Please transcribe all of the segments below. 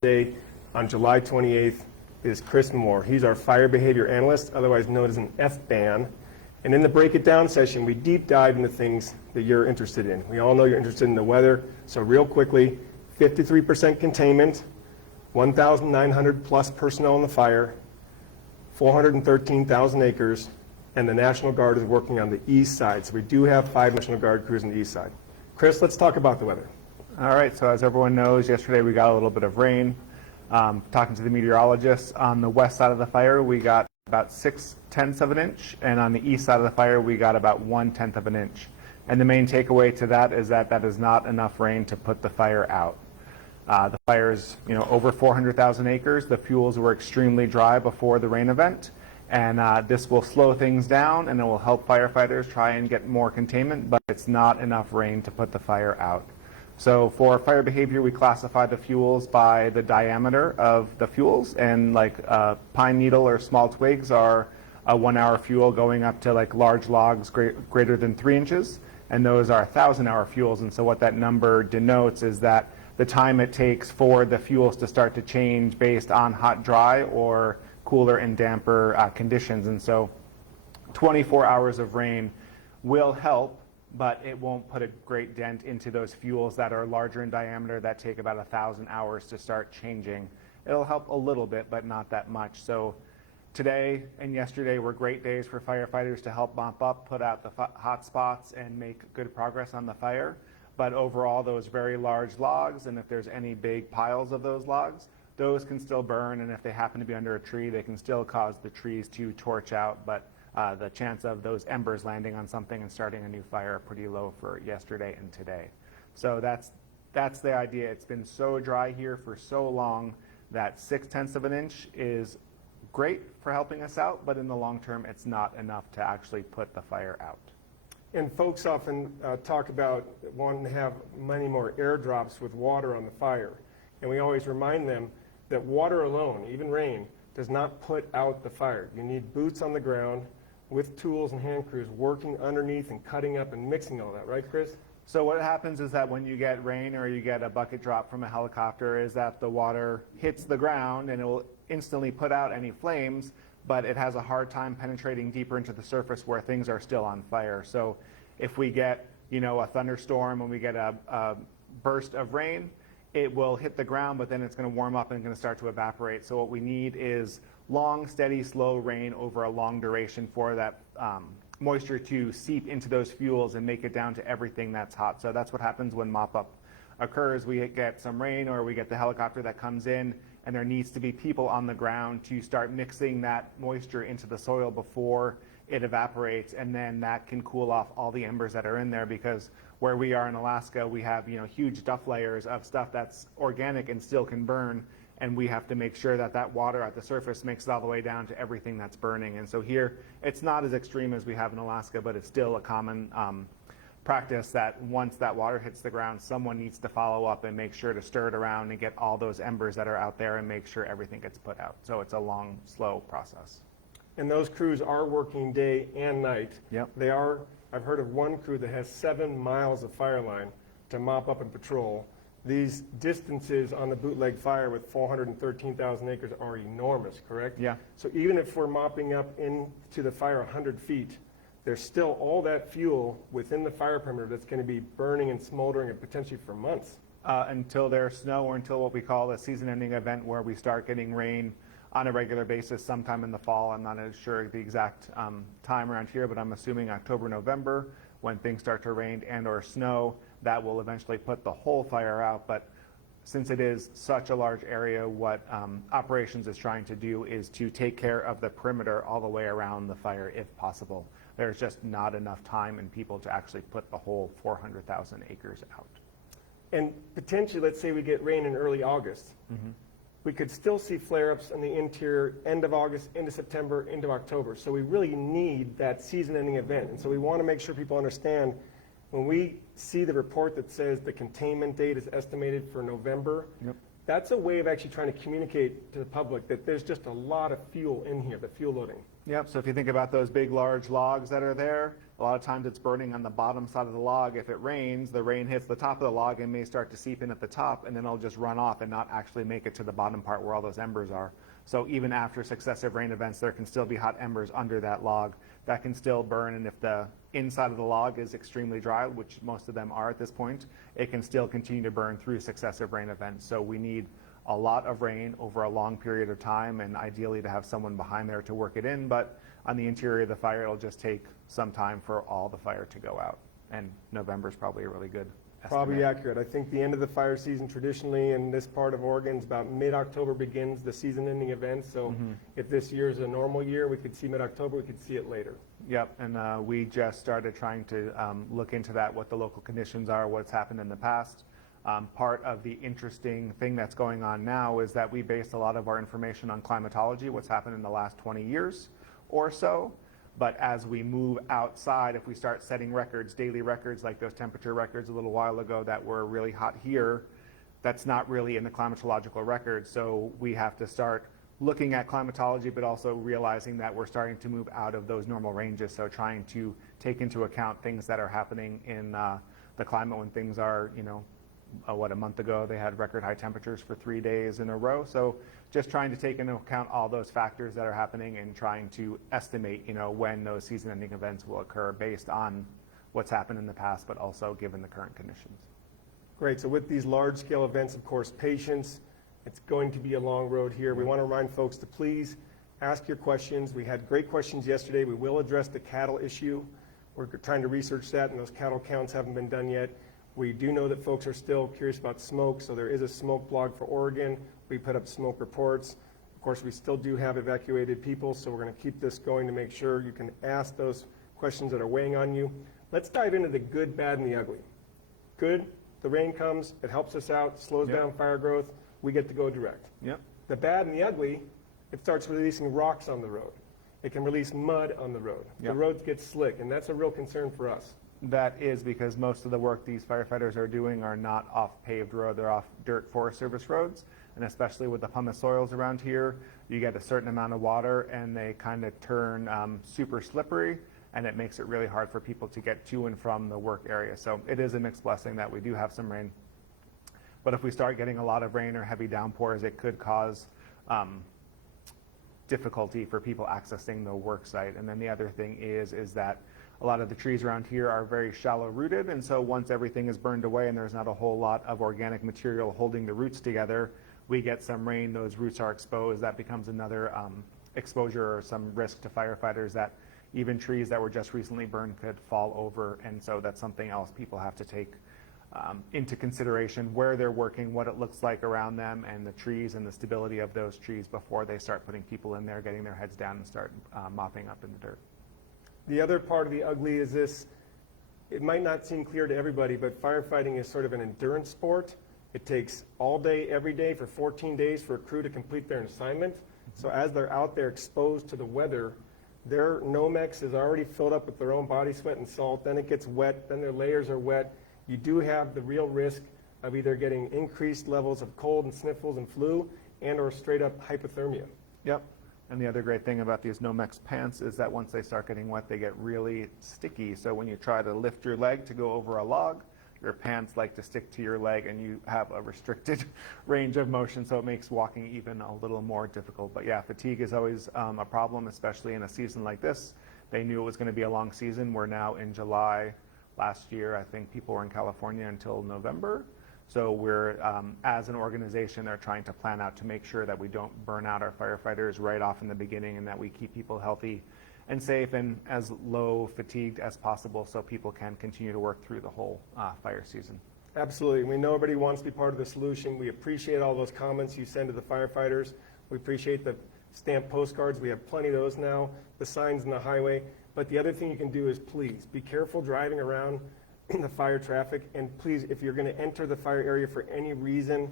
today on July 28th is Chris Moore. He's our fire behavior analyst, otherwise known as an FBAN. And in the Break It Down session, we deep dive into things that you're interested in. We all know you're interested in the weather, so real quickly, 53% containment, 1,900 plus personnel in the fire, 413,000 acres, and the National Guard is working on the east side. So we do have 5 National Guard crews on the east side. Chris, let's talk about the weather. All right, so as everyone knows, yesterday we got a little bit of rain. Talking to the meteorologists, on the west side of the fire, we got about 6/10 of an inch, and on the east side of the fire, we got about 1/10 of an inch. And the main takeaway to that is that that is not enough rain to put the fire out. The fire's, over 400,000 acres. The fuels were extremely dry before the rain event, and this will slow things down, and it will help firefighters try and get more containment, but it's not enough rain to put the fire out. So for fire behavior, we classify the fuels by the diameter of the fuels, and like pine needle or small twigs are a 1-hour fuel going up to like large logs greater than 3 inches, and those are 1,000-hour fuels. And so what that number denotes is that the time it takes for the fuels to start to change based on hot, dry, or cooler and damper conditions. And so 24 hours of rain will help, but it won't put a great dent into those fuels that are larger in diameter that take about 1,000 hours to start changing. It'll help a little bit, but not that much. So today and yesterday were great days for firefighters to help mop up, put out the hot spots, and make good progress on the fire. But overall, those very large logs, and if there's any big piles of those logs, those can still burn, and if they happen to be under a tree, they can still cause the trees to torch out. But the chance of those embers landing on something and starting a new fire are pretty low for yesterday and today. So that's the idea. It's been so dry here for so long that 6/10 of an inch is great for helping us out, but in the long term, it's not enough to actually put the fire out. And folks often talk about wanting to have many more airdrops with water on the fire. And we always remind them that water alone, even rain, does not put out the fire. You need boots on the ground with tools and hand crews working underneath and cutting up and mixing all that, right, Chris? So what happens is that when you get rain or you get a bucket drop from a helicopter is that the water hits the ground and it will instantly put out any flames, but it has a hard time penetrating deeper into the surface where things are still on fire. So if we get, a thunderstorm and we get a burst of rain, it will hit the ground, but then it's going to warm up and going to start to evaporate. So what we need is long, steady, slow rain over a long duration for that moisture to seep into those fuels and make it down to everything that's hot. So that's what happens when mop-up occurs. We get some rain or we get the helicopter that comes in, and there needs to be people on the ground to start mixing that moisture into the soil before it evaporates, and then that can cool off all the embers that are in there, because where we are in Alaska, we have huge duff layers of stuff that's organic and still can burn, and we have to make sure that that water at the surface makes it all the way down to everything that's burning. And so here, it's not as extreme as we have in Alaska, but it's still a common practice that once that water hits the ground, someone needs to follow up and make sure to stir it around and get all those embers that are out there and make sure everything gets put out. So it's a long, slow process. And those crews are working day and night. Yep. I've heard of one crew that has 7 miles of fire line to mop up and patrol. These distances on the Bootleg fire with 413,000 acres are enormous, correct? Yeah. So even if we're mopping up into the fire 100 feet, there's still all that fuel within the fire perimeter that's going to be burning and smoldering and potentially for months. Until there's snow or until what we call a season-ending event where we start getting rain on a regular basis sometime in the fall. I'm not sure the exact time around here, but I'm assuming October, November, when things start to rain and or snow, that will eventually put the whole fire out. But since it is such a large area, what operations is trying to do is to take care of the perimeter all the way around the fire if possible. There's just not enough time and people to actually put the whole 400,000 acres out. And potentially, let's say we get rain in early August. Mm-hmm. We could still see flare-ups in the interior end of August, into September, into October. So we really need that season-ending event. And so we want to make sure people understand when we see the report that says the containment date is estimated for November, yep, that's a way of actually trying to communicate to the public that there's just a lot of fuel in here, the fuel loading. Yep, so if you think about those big, large logs that are there, A lot of times it's burning on the bottom side of the log. If it rains, the rain hits the top of the log and may start to seep in at the top, and then it'll just run off and not actually make it to the bottom part where all those embers are. So even after successive rain events, there can still be hot embers under that log that can still burn. And if the inside of the log is extremely dry, which most of them are at this point, it can still continue to burn through successive rain events. So we need a lot of rain over a long period of time, and ideally to have someone behind there to work it in. But on the interior of the fire, it'll just take some time for all the fire to go out. And November is probably a really good estimate. Probably accurate. I think the end of the fire season traditionally in this part of Oregon is about mid-October begins the season-ending event. So if this year is a normal year, we could see mid-October, we could see it later. Yep, and we just started trying to look into that, what the local conditions are, what's happened in the past. Part of the interesting thing that's going on now is that we base a lot of our information on climatology, what's happened in the last 20 years or so. But as we move outside, if we start setting records, daily records, like those temperature records a little while ago that were really hot here, that's not really in the climatological records. So we have to start looking at climatology, but also realizing that we're starting to move out of those normal ranges. So trying to take into account things that are happening in the climate when things are, a month ago they had record high temperatures for 3 days in a row. So just trying to take into account all those factors that are happening and trying to estimate, when those season-ending events will occur based on what's happened in the past, but also given the current conditions. Great. So with these large-scale events, of course, patience. It's going to be a long road here. We want to remind folks to please ask your questions. We had great questions yesterday. We will address the cattle issue. We're trying to research that, and those cattle counts haven't been done yet. We do know that folks are still curious about smoke, so there is a smoke blog for Oregon. We put up smoke reports. Of course, we still do have evacuated people, so we're going to keep this going to make sure you can ask those questions that are weighing on you. Let's dive into the good, bad, and the ugly. Good, the rain comes, it helps us out, slows down fire growth, we get to go direct. Yep. The bad and the ugly, it starts releasing rocks on the road. It can release mud on the road. The roads get slick, and that's a real concern for us. That is because most of the work these firefighters are doing are not off paved road, they're off dirt Forest Service roads. And especially with the pumice soils around here, you get a certain amount of water and they kind of turn super slippery, and it makes it really hard for people to get to and from the work area. So it is a mixed blessing that we do have some rain. But if we start getting a lot of rain or heavy downpours, it could cause difficulty for people accessing the work site. And then the other thing is that a lot of the trees around here are very shallow rooted, and so once everything is burned away and there's not a whole lot of organic material holding the roots together, we get some rain, those roots are exposed. That becomes another exposure or some risk to firefighters, that even trees that were just recently burned could fall over. And so that's something else people have to take into consideration, where they're working, what it looks like around them, and the trees and the stability of those trees before they start putting people in there, getting their heads down and start mopping up in the dirt. The other part of the ugly is this. It might not seem clear to everybody, but firefighting is sort of an endurance sport. It takes all day, every day for 14 days for a crew to complete their assignment. So as they're out there exposed to the weather, their Nomex is already filled up with their own body sweat and salt. Then it gets wet. Then their layers are wet. You do have the real risk of either getting increased levels of cold and sniffles and flu and or straight up hypothermia. Yep. And the other great thing about these Nomex pants is that once they start getting wet, they get really sticky. So when you try to lift your leg to go over a log, your pants like to stick to your leg and you have a restricted range of motion, so it makes walking even a little more difficult. But yeah, fatigue is always a problem, especially in a season like this. They knew it was going to be a long season. We're now in July. Last year, I think people were in California until November. So we're, as an organization, they're trying to plan out to make sure that we don't burn out our firefighters right off in the beginning, and that we keep people healthy and safe and as low fatigued as possible so people can continue to work through the whole fire season. Absolutely. We know everybody wants to be part of the solution. We appreciate all those comments you send to the firefighters. We appreciate the stamped postcards. We have plenty of those now, the signs in the highway. But the other thing you can do is please be careful driving around the fire traffic, and please, if you're going to enter the fire area for any reason,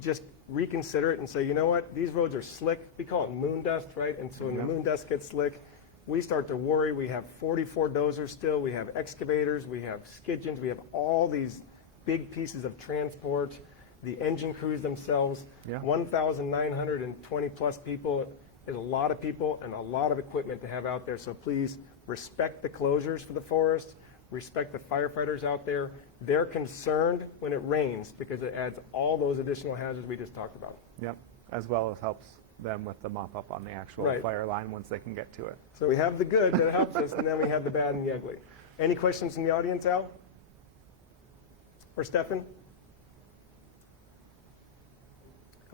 just reconsider it and say, you know what, these roads are slick. We call it moon dust, right? And so when the moon dust gets slick, we start to worry. We have 44 dozers still, we have excavators, we have skidgens, we have all these big pieces of transport, the engine crews themselves. 1,920 plus people is a lot of people and a lot of equipment to have out there. So please respect the closures for the forest, respect the firefighters out there. They're concerned when it rains because it adds all those additional hazards we just talked about. Yep, as well as helps them with the mop up on the actual Right. fire line once they can get to it. So we have the good that helps us, and then we have the bad and the ugly. Any questions from the audience, Al? Or Stefan?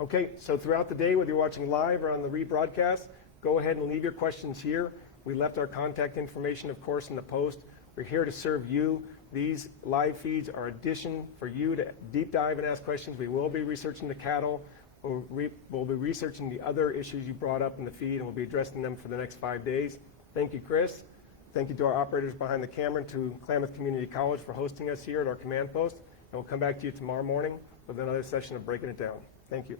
Okay, so throughout the day, whether you're watching live or on the rebroadcast, go ahead and leave your questions here. We left our contact information, of course, in the post. We're here to serve you. These live feeds are addition for you to deep dive and ask questions. We will be researching the cattle. We'll be researching the other issues you brought up in the feed, and we'll be addressing them for the next 5 days. Thank you, Chris. Thank you to our operators behind the camera and to Klamath Community College for hosting us here at our command post. And we'll come back to you tomorrow morning with another session of Breaking It Down. Thank you.